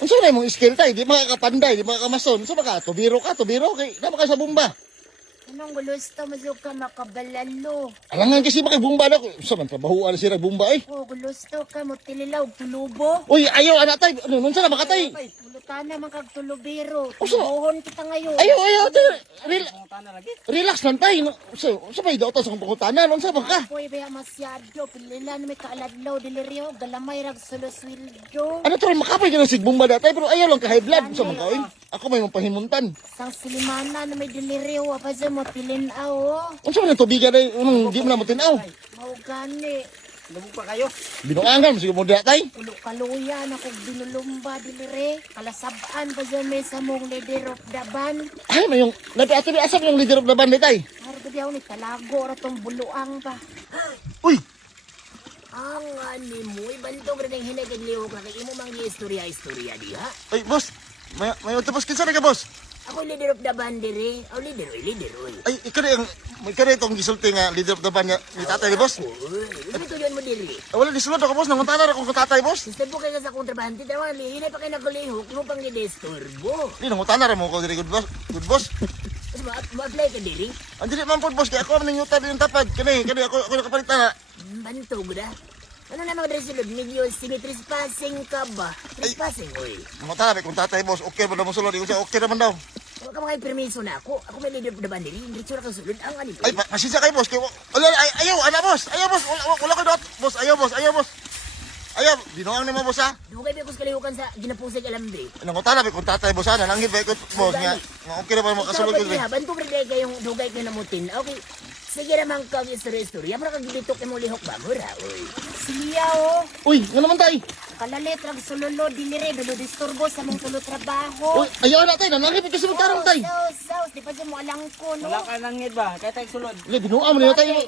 Unsa na imong skill tay? Di makakapanday, di makakamason. Unsa ba ka? Tubiro ka, tubiro kay na ka sa bomba. Anong gusto mo ka makabalalo? Alangan kasi makay bomba na ko. Unsa man trabahoan sira bomba eh. O gusto ka mo tililaw tulubo? Uy, ayaw ana tay. Ano unsa na makatay?Ulutan na man kag tulubiro. Uso. Tulubuhon kita ngayon. Ayaw, ayaw tay. Rel- relax lang tay. No, Unsa unsa ba idaw sa pangutanan? Unsa ba ka? Apoy ba masyado? Pililan may kaaladlaw dilirio. Galamay rag sulo-swildo. Ano to makapay gyud sig bomba datay pero ayaw lang ka high blood. Unsa ka oy? Ako may mapahimuntan. Sang silimana na may dilirio. Apa sa mo tilinaw oh. Unsa man tubigan ay unang di mo na mo tinaw? Mao gani. Lubog pa kayo. Binuangan mo sige mo datay. Ulo kaluya na kog binulumba dilire. Kalasabaan pa sa may sa mong leader of the band. Ay, may yung nabi ato ni asap yung leader of the band tay. Harga diyaw ni talago ra tong buluang pa. Uy, Ang ani mo, ibantong rin ang hinagagaliw ka kay imo mang istorya-istorya diha. ay boss. May may utapos kinsa na ka boss? Ako leader of the band dire. Aw leader, oy, leader, oy. Ay, ikaw na yung, ikaw na itong gisulti nga leader of the band nga ni tatay ni boss. Uy, dito yun mo dire. Ah, wala disulod ako boss, nanguntanan ako kung tatay boss. Mo kayo sa kontrabante, tawa lihinay pa kayo nagulihok, mo pang gidestorbo. Di, nanguntanan mo ko diri good boss. Good boss. Kasi ma- ma-apply ka dire. Ang dili man po boss, kaya ako man yung yuta yung tapad. Kani, kani ako ako nakapalitan na. Bantog na. Ano na mga resulod? Medyo simitris passing ka ba? Trespassing, oy. Nanguntanan kung tatay boss, okay ba na mo sulod? Ikaw siya, okay naman daw. Huwag ka mga permiso na ako. Ako may leader of the band dire. Hindi ka sulod ang ano. Ay, pa- pasensya kayo boss. Kaya, wala, ay, ayaw, ana boss. Ayaw boss. Wala, wala, wala ko dot. Boss, ayaw boss, ayaw boss. Ayaw, binuang naman boss ha. Dugay ba kus kalihukan sa ginapusig alambre? Nanguntanan kung tatay boss ha. Nanangin ba ikot boss nga. nga Okay naman mo kasulod ko bantu pa rin kayong dugay kayo na mutin. Okay, sige naman kag istorya-istorya. Mara kag gibitok mo lihok ba? Mura, oy. Siya, oh. Uy, nga naman tay. Kalalit, rag sulolo, dinire, dulo disturbo sa mong tulo trabaho. Uy, ayaw na tay. Nanangin pa kasi magtarong tay. Saus, saus, di pa dyan mo alang ko, no? Wala ka nang ngid ba? Kaya tayo sulod. Ile, binuang mo na tay.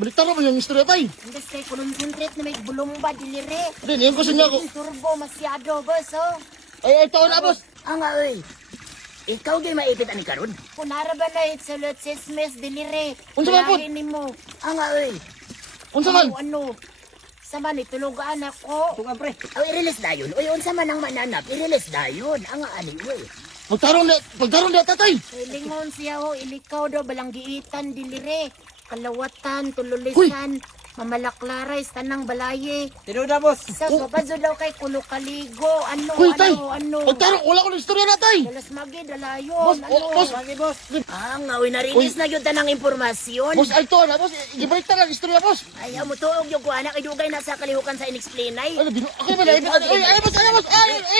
Baliktaro mo yung istorya tay. Hindi kay concentrate na may bulumba, dilire. Hindi, yung gusto niya ako. Disturbo, masyado, boss, oh. Ay, ay, taon na boss. Ang oy. Ikaw din maipit ani karon? Kunara ba na itsulot sismes dilire? Unsa man, pod? Kulahin nimo. Ang oy. Unsa man? Ano, ano? Sa man itulugaan ako. Tungan pre. Aw, i-release dayon. Uy, unsa man ang mananap, i-release dayon. Ang ani, uy. Magtarong na, magtarong na tatay. Kay lingon siya ho, ilikaw daw balanggiitan dilire. Kalawatan, tululisan, mamalaklaray, tanang balaye. Tinuda boss. Sa kapadso daw kay kulo kaligo. Ano, Uy, tay. ano, ano. Magtarong, wala ko ng istorya na tay. Dalas magi, Boss, dalayon. oh, Ano? boss. Lagi boss. Ah, nga, uy, narinis na yun tanang impormasyon. Boss, ay taon na boss. Gibalik na lang istorya boss. Ayaw mo tuog yung kuha na, idugay na sa kalihukan sa inexplain ay. Ano, binu... Okay ba na? Ay, ay, ay, boss, ay, boss. Ay, ay,